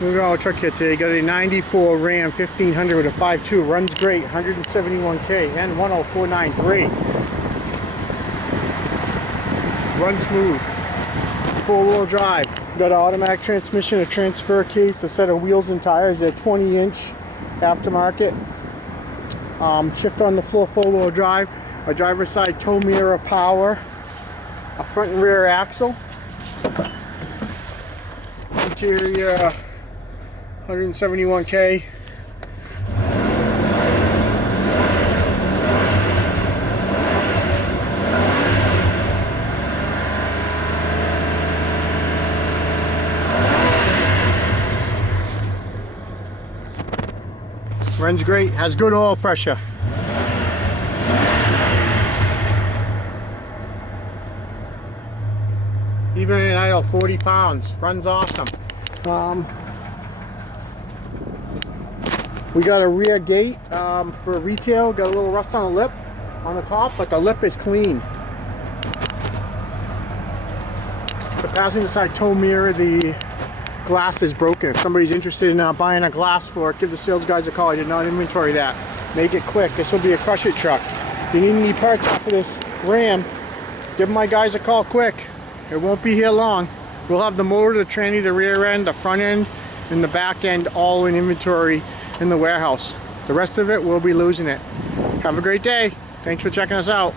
We've got our truck here today. Got a 94 Ram 1500 with a 5.2. Runs great. 171K. N10493. Runs smooth. 4-wheel drive. Got an automatic transmission, a transfer case, a set of wheels and tires. They're 20-inch aftermarket. Shift on the floor, 4-wheel drive. A driver's side tow mirror power. A front and rear axle. Interior 171K. Runs great, has good oil pressure. Even at idle, 40 pounds. Runs awesome. We got a rear gate for retail. Got a little rust on the lip on the top, but the lip is clean. The passenger side tow mirror, the glass is broken. If somebody's interested in buying a glass for it, give the sales guys a call. I did not inventory that. Make it quick. This will be a crush it truck. If you need any parts off of this Ram, give my guys a call quick. It won't be here long. We'll have the motor, the tranny, the rear end, the front end, and the back end all in inventory in the warehouse. The rest of it, we'll be losing it. Have a great day. Thanks for checking us out.